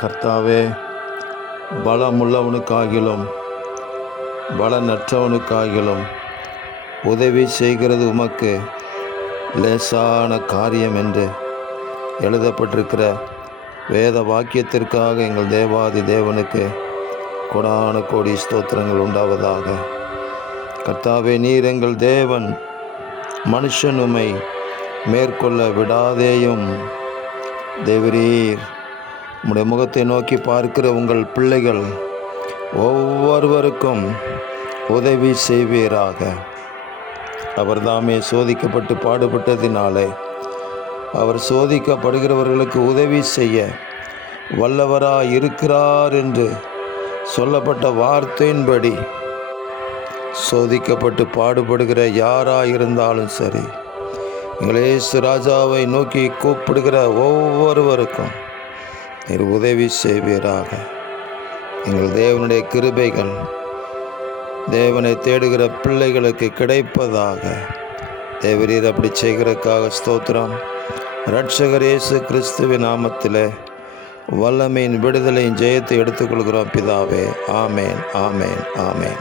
கர்த்தாவே, பலமுள்ளவனுக்காகிலும் பலனற்றவனுக்காகிலும் உதவி செய்கிறது உமக்கு லேசான காரியம் என்று எழுதப்பட்டிருக்கிற வேத வாக்கியத்திற்காக எங்கள் தேவாதி தேவனுக்கு கொடான கோடி ஸ்தோத்திரங்கள் உண்டாவதாக. கர்த்தாவே, நீர் எங்கள் தேவன், மனுஷன் உம்மை மேற்கொள்ள விடாதேயும். தேவரீர், உம்முடைய முகத்தை நோக்கி பார்க்கிற உங்கள் பிள்ளைகள் ஒவ்வொருவருக்கும் உதவி செய்வீராக. அவர் தாமே சோதிக்கப்பட்டு பாடுபட்டதினாலே அவர் சோதிக்கப்படுகிறவர்களுக்கு உதவி செய்ய வல்லவராய் இருக்கிறார் என்று சொல்லப்பட்ட வார்த்தையின்படி சோதிக்கப்பட்டு பாடுபடுகிற யாராயிருந்தாலும் சரி, எங்கள் இயேசு ராஜாவை நோக்கி கூப்பிடுகிற ஒவ்வொருவருக்கும் நீர் உதவி செய்வீராக. எங்கள் தேவனுடைய கிருபைகள் தேவனை தேடுகிற பிள்ளைகளுக்கு கிடைப்பதாக. தேவரீர் அப்படி செய்கிறதுக்காக ஸ்தோத்திரம். இரட்சகர் இயேசு கிறிஸ்துவின் நாமத்திலே வல்லமையின் விடுதலையின் ஜெயத்தை எடுத்துக்கொள்கிறோம் பிதாவே. ஆமேன், ஆமேன், ஆமேன்.